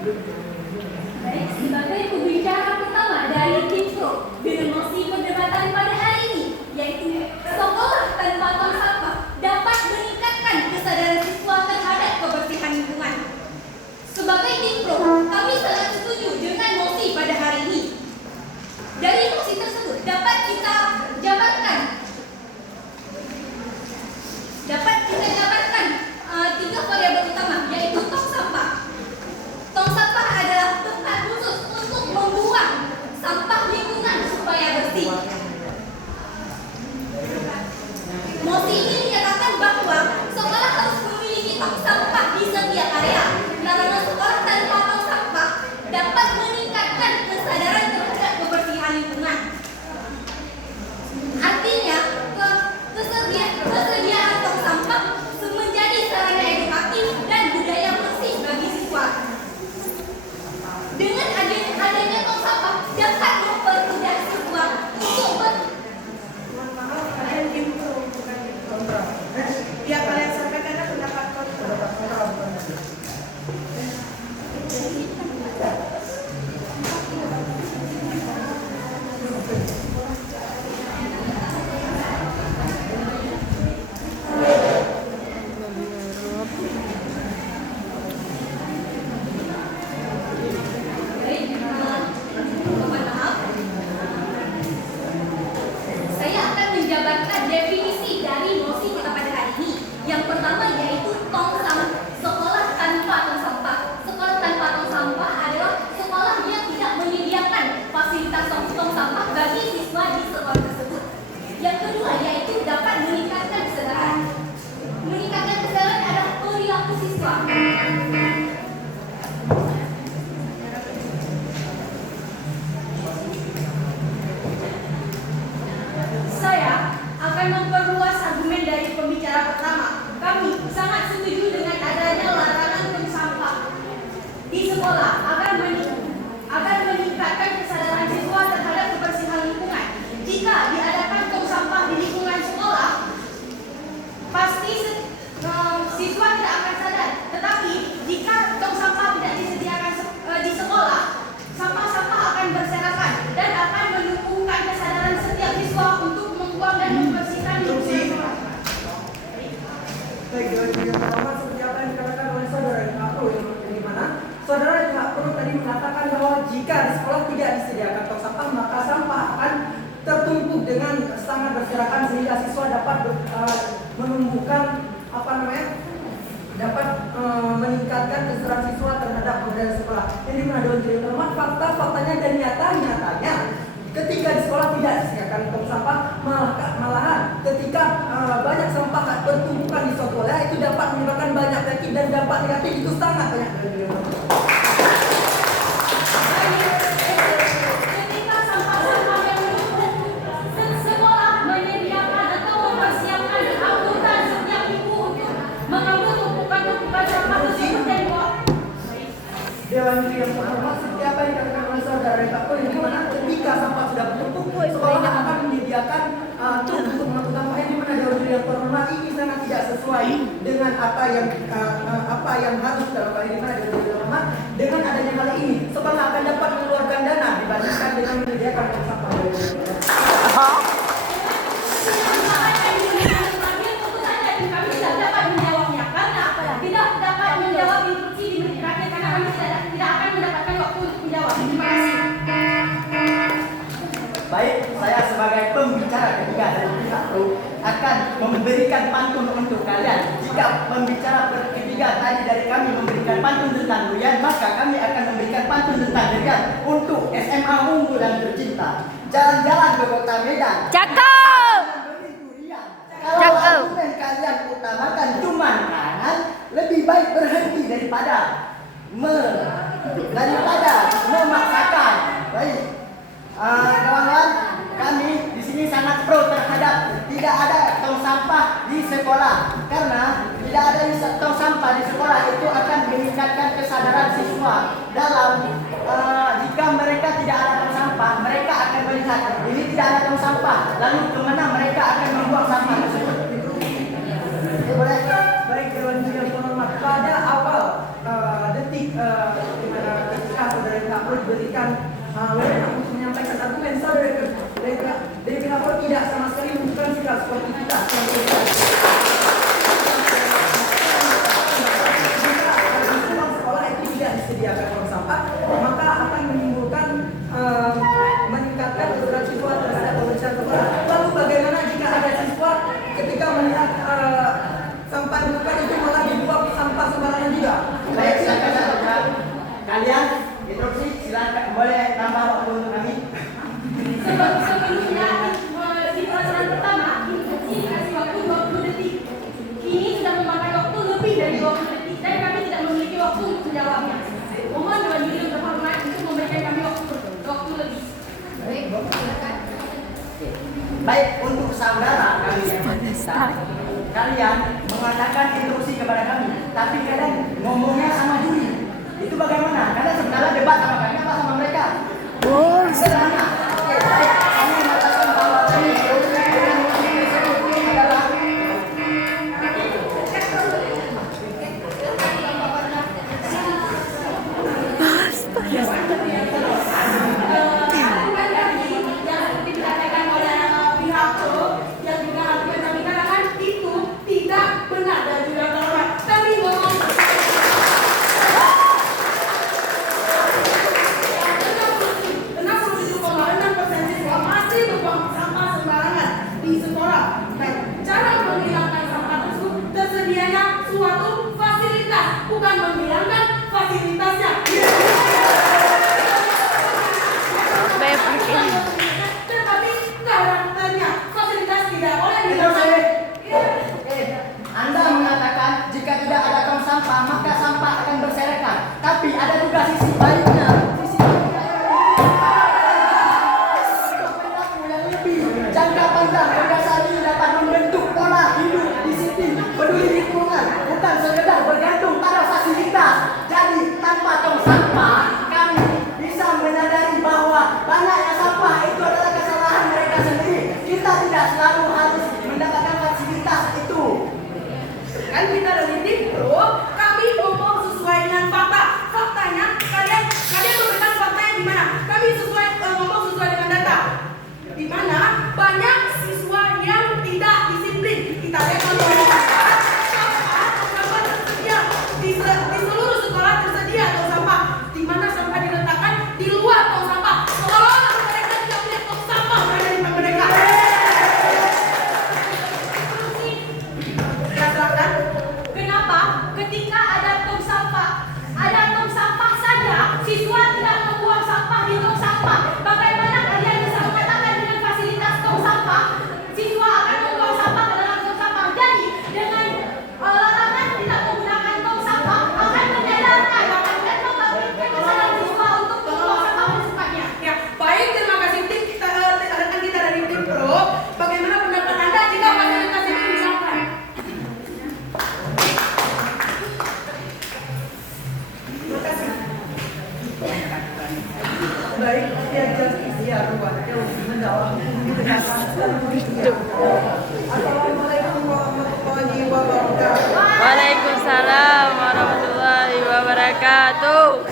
Baik, sebagai pembicara pertama dari tim Pro dengan mosi perdebatan pada hari ini, yaitu sekolah tanpa tong sampah dapat meningkatkan kesadaran siswa terhadap kebersihan lingkungan. Sebagai tim Pro, kami sangat setuju dengan mosi pada hari ini. Dari mosi tersebut dapat kita jabarkan tiga variabel utama, yaitu tong sampah. Tong sampah adalah tempat khusus untuk membuang sampah lingkungan supaya bersih. Mosi ini menyatakan bahwa sekolah harus memiliki tong sampah di setiap area. Larangan sekolah tanpa tong sampah dapat meningkatkan kesadaran terhadap kebersihan lingkungan. Artinya, kesediaan tong sampah menjadi sarana edukatif dan budaya bersih bagi siswa. Dengan adanya tong sampah dapat mempermudah siswa untuk Ya, kalian sampaikan ada pendapat kontra. Saya akan menjabarkan definisi dari mosi kita pada hari ini. Yang pertama yaitu sekolah tanpa tong sampah. Sekolah tanpa tong sampah adalah sekolah yang tidak menyediakan fasilitas tong sampah bagi siswa di sekolah tersebut. Yang kedua yaitu dapat meningkatkan kesadaran. Meningkatkan kesadaran adalah perilaku siswa. Saya akan memperluas argumen dari pembicara pertama. Kami sangat setuju dengan adanya larangan tong sampah di sekolah agar meningkatkan kesadaran siswa terhadap kebersihan lingkungan. Jika diadakan tong sampah di lingkungan sekolah, pasti siswa tidak akan sadar. Tetapi jika tong sampah tidak disediakan di sekolah, sampah-sampah akan berserakan dan akan menumbuhkan kesadaran setiap siswa untuk membuang dan membersihkan lingkungan. Baik, yang pertama seperti apa yang dikatakan oleh saudara yang Pro, yang dimana saudara yang Pro tadi mengatakan bahwa jika di sekolah tidak disediakan tong sampah, maka sampah akan tertumpuk dengan sangat berserakan sehingga siswa dapat menumbuhkan dapat meningkatkan kesadaran siswa terhadap budaya sekolah. Jadi menurut teman faktanya dan nyatanya ketika di sekolah tidak disediakan tong sampah, malahan ketika banyak sampah bertumpukan di suatu wilayah itu dapat menyebabkan banyak penyakit dan dampak negatif itu sangat banyak. Ketika sampah-sampah yang menumpuk, sekolah menyediakan atau mempersiapkan angkutan setiap minggu untuk mengambil tumpukan sampah tersebut dan buang. Dewan Juri yang terhormat, seperti apa yang dikatakan oleh saudara Pak, yang dimana ketika sampah sudah bertumpuk, sekolah akan menyediakan truk untuk mengangkut sampah. Yang dimana Dewan Juri yang terhormat ini sangat tidak sesuai dengan apa yang harus dilakukan. Yang dimana Dewan Juri yang terhormat dengan adanya hal ini, sekolah akan dapat mengeluarkan dana dibandingkan dengan menyediakan sampah. Kami tidak dapat menjawabnya karena tidak dapat menjawab instruksi di menit terakhir karena kami tidak akan mendapatkan waktu untuk menjawab. Terima kasih. Baik, saya sebagai pembicara ketiga dari pihak Pro akan memberikan pantun untuk kalian. Jika pembicara ketiga tadi dari kami memberikan pantun tentang durian, maka kami akan memberikan pantun tentang durian untuk SMA Unggul dan Tercinta. Jalan-jalan ke kota Medan. Cakep. Kalau argumen kalian utamakan cuma kanan, lebih baik berhenti daripada memaksakan. Baik, kawan-kawan, kami di sini sangat pro terhadap tidak ada tong sampah di sekolah, karena tidak ada tong sampah di sekolah itu akan meningkatkan kesadaran siswa dalam jika mereka tidak ada tong sampah, mereka akan melihat ini tidak ada tong sampah, lalu kemana mereka akan membuang sampah tersebut. Boleh? Baik, Dewan Juri yang terhormat, pada awal detik dimana dari pihak Pro diberikan wewenang untuk menyampaikan argumen. Dari pihak Pro tidak sama sekali menunjukkan sikap sportivitas yang berbeda. Jika sekolah itu tidak disediakan tong sampah, maka akan menimbulkan meningkatkan kesulitan siswa terhadap pembersihan sekolah. Lalu bagaimana jika ada siswa ketika melihat sampah di depan itu malah dibuang sampah sembarangan juga? Baik, silakan. Kalian interupsi, silakan boleh tambah waktu untuk kami. Sebelumnya di pelajaran pertama instruksi dikasih waktu 20 detik. Kini sudah memakai waktu lebih dari 20 detik dan kami tidak memiliki waktu untuk menjawabnya. Mohon Dewan Juri yang terhormat untuk memberikan kami waktu lebih. Baik, untuk saudara kami yang berpisah, kalian mengatakan instruksi kepada kami, tapi kalian ngomongnya sama juri. Itu bagaimana? Kalian sebenarnya debat sama kami apa sama mereka? Sederhana. Oke, baik. Kami mengatakan bahwa kami dengan motif tersebut adalah bukan menghilangkan fasilitasnya. Tetapi karakternya, fasilitas tidak boleh dihilangkan. Anda mengatakan jika tidak ada tong sampah maka sampah akan berserakan. Tapi ada juga sisi baiknya. Sisi baiknya yang lebih jangka panjang berdasar ini dapat membentuk pola hidup disiplin peduli lingkungan, bukan sekedar bergantung pada fasilitas. Jadi tanpa tong sampah kami bisa menyadari bahwa banyaknya sampah itu adalah kesalahan mereka sendiri. Kita tidak selalu harus mendapatkan fasilitas itu. Kan kita dari tim Pro, kami ngomong sesuai dengan fakta. Faktanya kalian memberikan fakta yang dimana? Kami ngomong sesuai dengan data. Di mana banyak siswa yang tidak disiplin. Kita lihat sampah tersedia di seluruh sekolah tersedia tong sampah. Di mana sampah diletakkan di luar tong sampah. Seolah-olah mereka tidak punya tong sampah berada di tempat mereka. Kenapa? Ketika ada tong sampah saja, siswa tidak membuang sampah di tong sampah. Bagaimana kalian bisa mengatakan dengan fasilitas tong sampah, siswa akan membuang sampah ke dalam tong sampah? Jadi dengan larangan tidak menggunakan tong sampah akan menyadarkan dan membangkitkan kesadaran siswa untuk membuang sampah secukupnya. Ya, baik, terima kasih tim rekan kita dari tim Pro. Bagaimana pendapat Anda jika fasilitas ini dihilangkan? Baik, ya ruangnya untuk menjawab. Assalamualaikum warahmatullahi wabarakatuh. Waalaikumsalam warahmatullahi wabarakatuh.